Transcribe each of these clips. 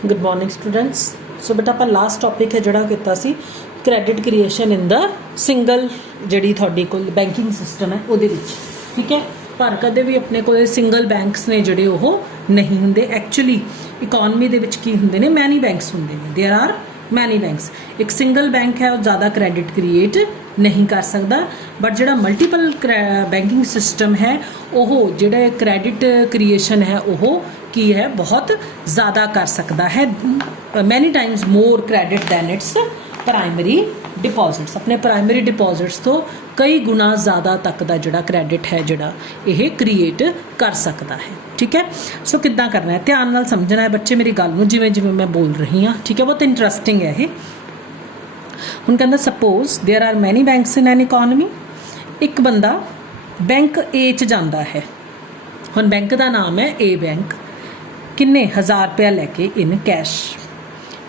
Good morning students. सो बेटा आप last topic है जोड़ा किया सी credit creation in the single जी थोड़ी को बैंकिंग सिस्टम है वो ठीक है। पर कदे भी अपने को सिंगल बैंक्स ने जोड़े वो नहीं होंगे। एक्चुअली इकोनमी दे विच की होंगे ने मैनी बैंक्स होंगे ने, देयर आर मैनी बैंक्स। एक सिंगल बैंक है वो ज़्यादा क्रैडिट क्रिएट नहीं कर सकता, बट जो मल्टीपल बैंकिंग सिस्टम है वो जोड़े क्रैडिट क्रिएशन है वो की है बहुत ज़्यादा कर सकता है, many times more credit than its primary deposits. अपने प्राइमरी डिपॉजिट्स तो कई गुना ज़्यादा तक का जोड़ा क्रैडिट है जोड़ा ये क्रिएट कर सकता है। ठीक है। सो किद्दां करना है, ध्यान नाल समझना है बच्चे मेरी गल नूं, जिवें जिवें मैं बोल रही हाँ। ठीक है, बहुत इंटरस्टिंग है ये। हुण कहंदा suppose there are many banks in an economy. एक बंदा बैंक ए च जांदा है। हुण बैंक का नाम है ए बैंक। किन्ने 1000 रुपया लैके इन कैश।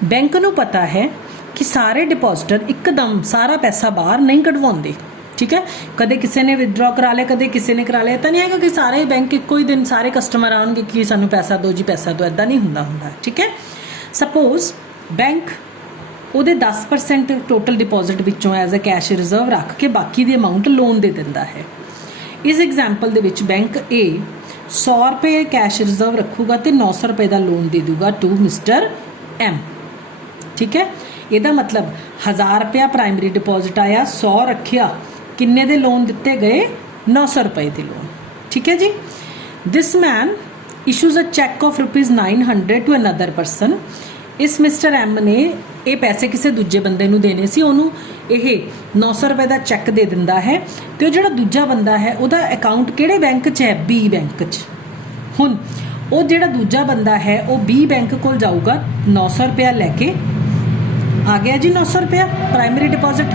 बैंक नूं पता है कि सारे डिपॉजिटर एकदम सारा पैसा बाहर नहीं कढवाउंदे। ठीक है, कदे किसी ने विदड्रॉ करा लिया, कदे किसी ने करा लिया। तो नहीं है कि सारे ही बैंक एक ही दिन सारे कस्टमर आउणगे कि सानू पैसा दो जी पैसा दो, इदां नहीं हुंदा। ठीक है। सपोज बैंक ਉਹਦੇ 10% टोटल डिपॉजिट विचों एज अ कैश रिजर्व रख के बाकी दी अमाउंट लोन दे दिंदा है। इस एग्जाम्पल दे विच बैंक ए 100 रुपये कैश रिजर्व रखूगा तो 900 रुपये का लोन दे दूगा टू मिस्टर एम। ठीक है, ਇਹਦਾ मतलब 1000 रुपया प्राइमरी डिपॉजिट आया, 100 रखिया, किन्ने दे लोन दिते गए 900 रुपये के लोन। ठीक है जी। This man issues a cheque of ₹900 to another person. इस मिस्टर एम ने ये पैसे किसी दूजे बंदे नूं देने सी, उन्होंने ये 900 रुपये का चैक दे दिंदा है। तो जो दूजा बंदा है उसका अकाउंट किहड़े बैंक च है? बी बैंक च। हुण वो जो दूजा बंदा है वो बी बैंक को जाऊगा, 900 रुपया लैके आ गया जी। 900 रुपया प्राइमरी डिपॉजिट।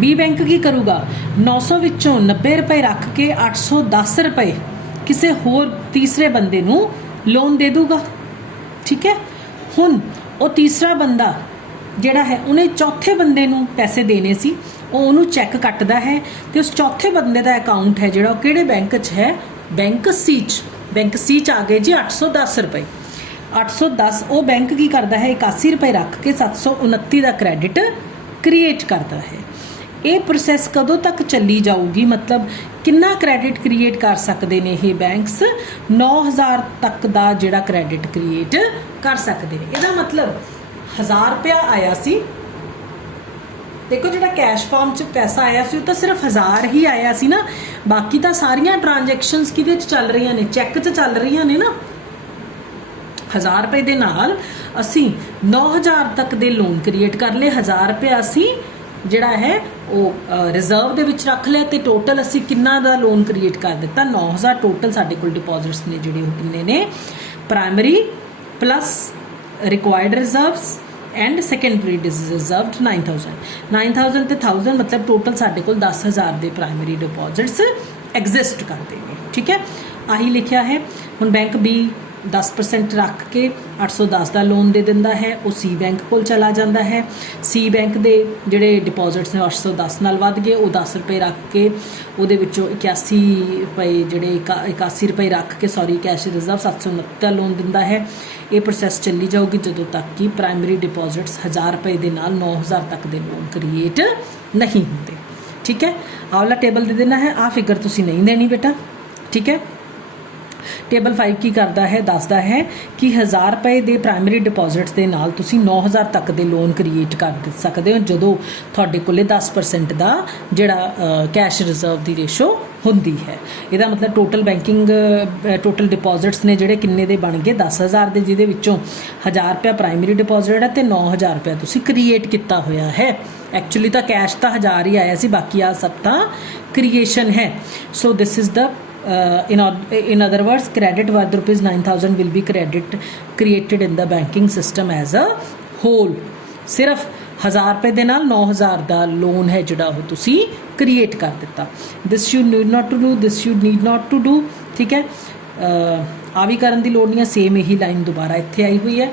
बी बैंक की करूगा, 900 विचों 90 रुपये रख के 810 रुपये किसी होर तीसरे बंदे नूं लोन दे दूगा। ठीक है। हुण वो तीसरा बंदा जिहड़ा है उन्हें चौथे बंदे नूं पैसे देने सी, उन्होंने चैक कटदा है तो उस चौथे बंदे का अकाउंट है जिहड़ा किहड़े बैंक च है? बैंक सी च। बैंक सी च आ गए जी 810 रुपये। 810 वो बैंक की करता है 81 रुपये रख के 729 का क्रैडिट क्रिएट करता है। ये प्रोसैस कदों तक चली जाऊगी? मतलब कितना क्रैडिट क्रिएट कर सकते हैं ये बैंक्स? 9000 तक का जिहड़ा क्रैडिट क्रिएट कर सकते हैं। इसका मतलब 1000 रुपया आया सी, देखो जो कैश फॉर्म च पैसा आया सी तो सिर्फ 1000 ही आया सी ना, बाकी तो सारिया ट्रांजैक्शनस किहदे च चल रही ने? चैक च चल रही ने ना। 1000 रुपये के नाल असी 9000 तक दे लोन क्रिएट कर ले। 1000 रुपया असी जिहड़ा है वो रिजर्व दे विच रख लिया तो टोटल असी किन्ना दा लोन क्रिएट कर दिता? 9000 टोटल साडे कोल डिपॉजिट्स ने जिहड़े किन्ने ने? Primary plus required reserves and secondary reserved 9000 ते 1000 मतलब टोटल साडे कोल 10000 दे प्राइमरी डिपॉजिट्स एग्जिस्ट करते हैं। ठीक है, आही लिखिया है। हुण बैंक बी 10% रख के 810 का लोन दे दिंदा है, वो सी बैंक को चला जाता है। सी बैंक के जोड़े डिपॉजिट्स ने 810 नाल वध गए, वो 10 रुपये रख के वो 81 रुपये जोड़े 81 रुपये रख के सॉरी कैश रिजर्व 729 का लोन दिंदा है। ये प्रोसैस चली जाऊगी जदों तक कि प्राइमरी डिपॉजिट्स 1000 रुपये के नाल 9000 तक के लोन क्रिएट नहीं होंगे। ठीक है, आवला टेबल दे देना है, आ फिगर तुसी नहीं देनी बेटा। ठीक है। टेबल 5 की करता है, दसदा है कि 1000 रुपये के प्राइमरी डिपॉजिट्स के नाल तुसी 9000 तक के लोन क्रिएट कर सकते हो जदों तुहाडे कोले 10% का जिहड़ा कैश रिजर्व की रेशो होंदी है। इसदा मतलब टोटल बैंकिंग टोटल डिपॉजिट्स ने जिहड़े किन्ने दे बन गए 10000 के, जिहदे विचों 1000 रुपया प्राइमरी डिपॉजिट है तो 9000 रुपया तुसी क्रिएट किया होया है। एक्चुअली तो कैश तो 1000 ही आया सी, बाकी आ सब तो क्रिएशन है। So this is the in other words credit worth ₹9000 will be created in the banking system as a whole। सिर्फ 1000 रुपये के नाल 9000 का लोन है जिहड़ा वो तुसी क्रिएट कर दिता। This you need not to do, this you need not to do. ठीक है, आ भी करन दी लोड़ नहीं है। सेम यही लाइन दोबारा इत्थे आई हुई है।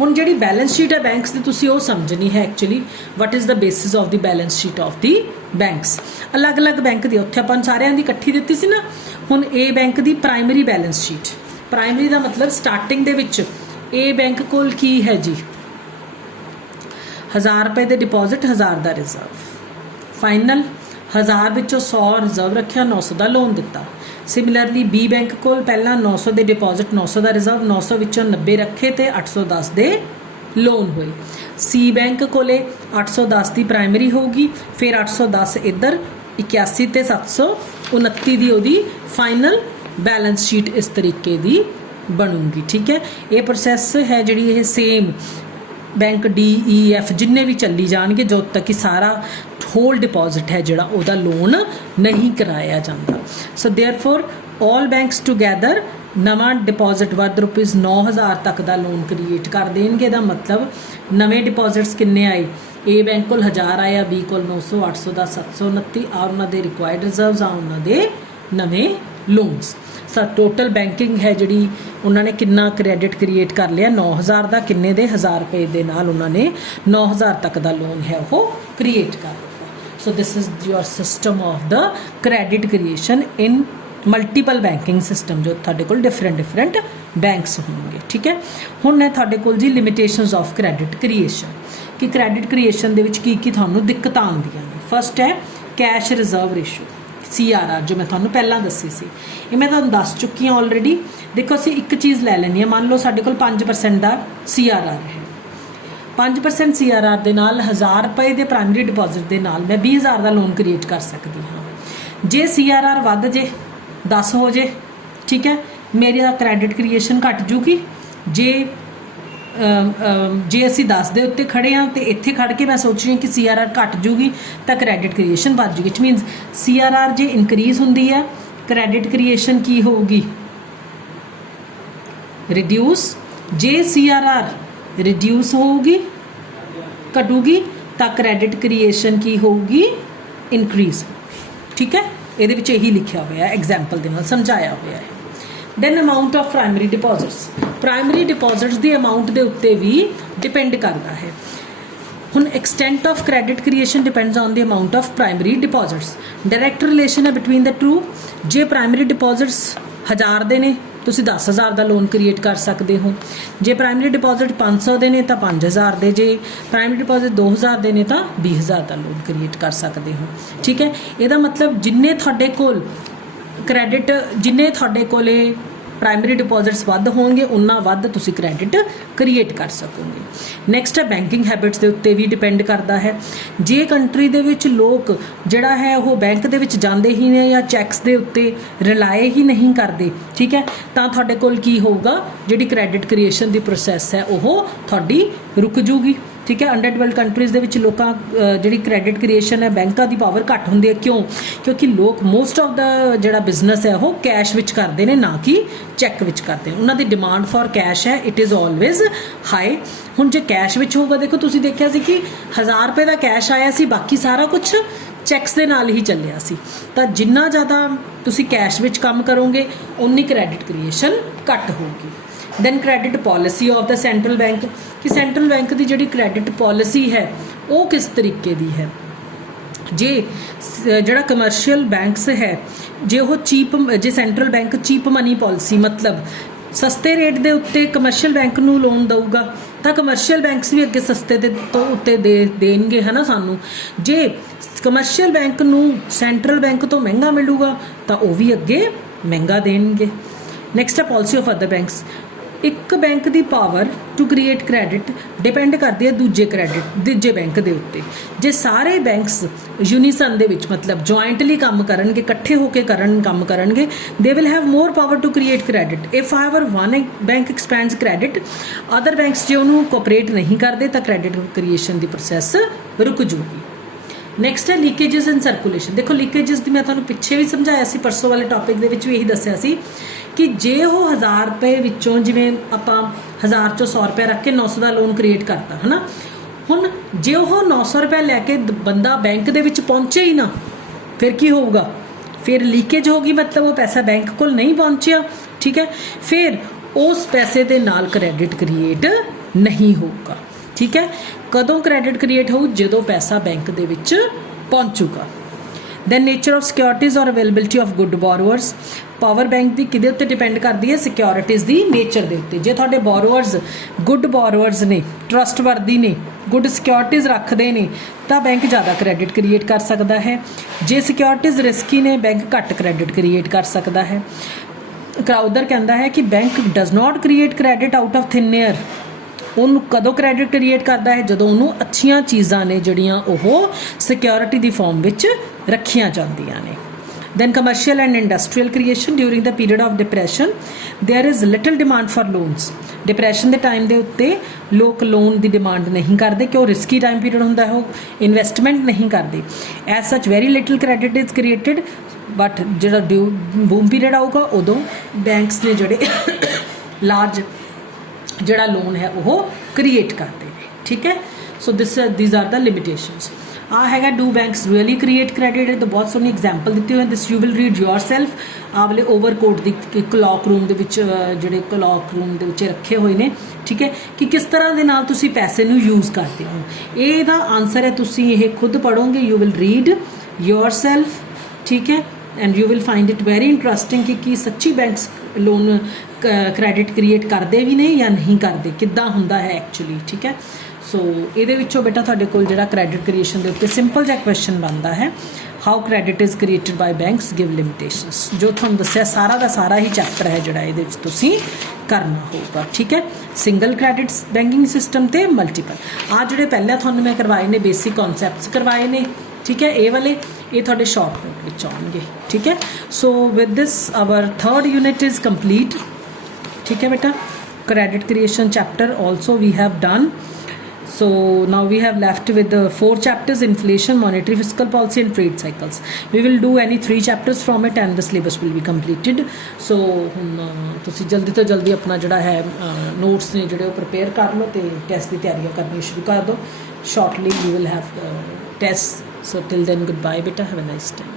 हुण जिहड़ी बैलेंस शीट है बैंक्स की तुसी वो समझनी है। Actually what is the basis of the balance sheet of the banks. अलग अलग बैंक दी उत्थे अपन सारियां दी इकट्ठी दित्ती सी ना। हुण ए बैंक की प्राइमरी बैलेंस शीट, प्राइमरी का मतलब स्टार्टिंग दे विच ए बैंक कोल की है जी 1000 रुपए के डिपॉजिट 1000 का रिजर्व फाइनल 1000 विचों 100 रिजर्व रखिया 900 का लोन दिता। सिमिलरली बी बैंक कोल पहला 900 के डिपॉजिट 900 का रिजर्व 900 विचों 90 रखे तो 810 के लोन हुए। सी बैंक कोले 810 की प्राइमरी होगी फिर 810 इधर 81 ते 729 की ओदी फाइनल बैलेंस शीट इस तरीके की बनूगी। ठीक है, ये प्रोसैस है जी ये same bank D E F जिन्ने भी चली जाएंगे जो तक कि सारा होल डिपॉजिट है जोड़ा वह लोन नहीं कराया जाता। So therefore all banks together नवा डिपॉजिट वर्थ ₹9000 तक का लोन क्रिएट कर देंगे। दा मतलब नवे डिपॉजिट्स किन्ने आए ए बैंक को 1000 आया बी को 900 810 729 आ उन्होंने रिक्वायर्ड रिजर्व्स आ उन्होंने नवे लोन्स। सर टोटल बैंकिंग है जी उन्होंने कितना क्रेडिट क्रिएट कर लिया 9000 का किन्ने दे 1000 रुपए के नाल उन्होंने 9000 तक का लोन है वो क्रिएट कर दिया। So this is your system of the credit creation in multiple banking system जो थोड़े को डिफरेंट बैंक्स होंगे। ठीक है, हुण है थोड़े को जी लिमिटेशनस ऑफ क्रेडिट क्रिएशन कि क्रेडिट क्रिएशन की थानू दिक्कत आउंदियां ने। फर्स्ट है कैश रिजर्व रेशो CRR जो मैं थानू पहला दसी सी ये मैं तुहानू दस चुकी हाँ ऑलरेडी। देखो असीं एक चीज़ लै लैनी है मान लो साडे कोल 5% का CRR है 5% CRR दे नाल 1000 रुपए के प्राइमरी डिपॉजिट के नाल मैं 20000 का लोन क्रिएट कर सकती हाँ। जे CRR वध जे 10 हो जे ठीक है मेरा क्रेडिट क्रिएशन घट जूगी। जे असी 10 के उत्ते खड़े हाँ तो इत्थे खड़ के मैं सोच रही हूँ कि CRR घट जूगी तो क्रेडिट क्रिएशन बढ़ जूगी। इट मीनस CRR जे इनक्रीज होंदी है क्रेडिट क्रिएशन की होगी रिड्यूस। जे CRR रिड्यूस होगी घटूगी तो क्रेडिट क्रिएशन की होगी इनक्रीज। ठीक है, ये यही लिखा हुआ है एग्जाम्पल के नाल समझाया हुआ है। Then amount of primary deposits की अमाउंट के उत्ते भी डिपेंड करता है। हुण extent of credit creation depends on the amount of primary deposits. Direct relation है बिटवीन द टू। जे प्राइमरी डिपॉजिट्स 1000 के ने तुसी 10000 का लोन क्रिएट कर सकते हो। जे प्राइमरी डिपॉजिट 500 के ने तो 5000 दे, जे प्राइमरी डिपॉजिट 2000 के ने तो 20000 का लोन क्रिएट कर सकते हो। ठीक है, यदा मतलब जिन्ने थोड़े कोल क्रेडिट जिन्ने थोड़े कोले प्राइमरी डिपॉजिट्स वध होंगे उन्ना वध तुसी क्रेडिट क्रिएट कर सकोगे। नैक्सट है बैंकिंग हैबिट्स के उत्ते भी डिपेंड करता है। जे कंट्री दे विच लोग जिहड़ा है वो बैंक दे विच जांदे ही ने या चैक्स दे उत्ते रिलाए ही नहीं करते ठीक है तो थोड़े कोल की होगा जिहड़ी क्रेडिट क्रिएशन की प्रोसैस है वो थोड़ी रुक जूगी। ठीक है, अंडर डेवलप्ड कंट्रीज़ दे विच लोकां जिहड़ी क्रेडिट क्रिएशन है बैंकों की पावर घट होंदी है। क्यों? क्योंकि लोग मोस्ट ऑफ द जिहड़ा बिजनेस है वो कैश विच करते हैं ना कि चैक विच करते हैं। उन्होंने डिमांड फॉर कैश है इट इज़ ऑलवेज हाई। हुण जे कैश विच होगा देखो तुसीं देखिया सी कि 1000 रुपए का कैश आया सी बाकी सारा कुछ चैक्स के नाल ही चलिया सी। तो जिन्ना ज़्यादा तुसीं कैश विच काम करोगे उन्नी क्रेडिट क्रिएशन घट होगी। Then credit policy of the central bank कि सेंट्रल बैंक की जिहड़ी क्रेडिट पॉलिसी है वो किस तरीके की है। जे जिहड़ा कमर्शियल बैंक्स है जे वो चीप जे central bank cheap money policy मतलब सस्ते रेट के उत्ते कमर्शियल बैंक नूं लोन देगा तो कमर्शियल बैंक्स भी अगे सस्ते तो उत्ते देणगे है ना सानू। जे कमर्शियल बैंक नूं सेंट्रल बैंक तो महंगा मिलूगा तो वह भी अगे महंगा देणगे। नैक्सट है पॉलिसी ऑफ अदर बैंक्स। एक बैंक की power to create credit depend करती है दूजे बैंक के उत्ते। जे सारे बैंक्स यूनिसन दे विच मतलब जॉइंटली काम करनगे इकट्ठे होकर काम करनगे they will have more power to create credit. If ever one bank expands credit other banks जो उन्होंने कोऑपरेट नहीं करते तो क्रेडिट क्रिएशन की प्रोसैस रुक जूगी। नैक्सट है लीकेजिज इन सर्कुलेशन। देखो लीकेजिज की मैं तुहानूं पिछे भी समझाया सी परसों वाले टॉपिक दे विच भी यही दस्सिया सी कि जे वो 1000 रुपए विचों जिवें आपां 1000 चों 100 रुपया रख के 900 का लोन क्रिएट करता है ना। हुण जे वो 900 रुपया लैके बंदा बैंक दे विच पहुंचे ही ना फिर की होगा फिर लीकेज होगी मतलब वो पैसा बैंक को नहीं पहुंचा। ठीक है, फिर उस पैसे के नाल क्रेडिट क्रिएट नहीं होगा। ठीक है, कदों क्रेडिट क्रिएट हो जो पैसा बैंक दे विच पहुंचूगा। दैन नेचर ऑफ सिक्योरिटीज़ और availability of good borrowers power bank की किहदे उत्ते डिपेंड करती है सिक्योरिटीज़ की नेचर के उत्ते जे तुहाडे बोरोअर्स गुड बोरोअर्स ने ट्रस्टवर्दी ने गुड सिक्योरिटीज़ रखते हैं तो बैंक ज़्यादा क्रेडिट क्रिएट कर सकता है जे सिक्योरिटीज़ रिस्की ने बैंक घट क्रेडिट क्रिएट कर सकता है। क्राउदर कहता है कि bank does not create credit out of thin air ਉਹਨੂੰ ਕਦੋਂ ਕ੍ਰੈਡਿਟ ਕ੍ਰੀਏਟ ਕਰਦਾ ਹੈ ਜਦੋਂ ਉਹਨੂੰ ਅੱਛੀਆਂ ਚੀਜ਼ਾਂ ਨੇ ਜਿਹੜੀਆਂ ਉਹ ਸਿਕਿਉਰਿਟੀ ਦੀ ਫਾਰਮ ਵਿੱਚ ਰੱਖੀਆਂ ਜਾਂਦੀਆਂ ਨੇ। then commercial and industrial creation during the period of depression there is little demand for loans depression के टाइम के उत्ते लोग लोन की डिमांड नहीं करते कि रिस्की टाइम पीरियड होंदा है इन्वेस्टमेंट नहीं करते as such very little credit is created but जो बूम पीरियड आऊगा उदों बैंक्स ने जोड़े लार्ज जोड़ा लोन है वो क्रिएट करते हैं। ठीक है so these are the limitations. आ हैगा do banks really create credit तो बहुत सोहनी एग्जाम्पल दी हुई है this you will read yourself आ वाले ओवरकोट की क्लॉक रूम के जोड़े क्लॉक रूम के रखे हुए हैं। ठीक है कि किस तरह के नाल तुसी पैसे नू यूज़ करते हो ये आंसर है तुसी ये खुद पढ़ोगे you will read your self. ठीक है and you will find it very interesting कि सच्ची बैंक्स लोन क्रेडिट क्रिएट करते भी ने या नहीं करते किद्दां हुंदा है एक्चुअली। ठीक है सो ये बेटा तुहाडे कोल जिहड़ा क्रेडिट क्रिएशन के उत्ते सिंपल जिहा क्वेश्चन बनता है how credit is created by banks give limitations जो तुहानूं दस्सिया सारा का सारा ही चैप्टर है जिहड़ा इहदे विच तुसीं करना होगा। ठीक है सिंगल क्रेडिट बैंकिंग सिस्टम ते मल्टीपल आ जिहड़े पहले तुहानूं मैं करवाए ने बेसिक कॉन्सैप्ट्स करवाए ने। ठीक है ये वाले ये थोड़े शॉर्ट नोट विच आउणगे। ठीक है so with this our third unit is complete. ठीक है बेटा credit creation chapter also we have done. So now we have left with the 4 chapters inflation, monetary fiscal policy and trade cycles. We will do any 3 chapters from it and the syllabus will be completed. So तुसी जल्दी तो जल्दी अपना जोड़ा है notes ने जोड़े prepare कर लो तो टेस्ट की तैयारियां करनी शुरू कर दो। Shortly you will have tests. So till then goodbye beta, have a nice time.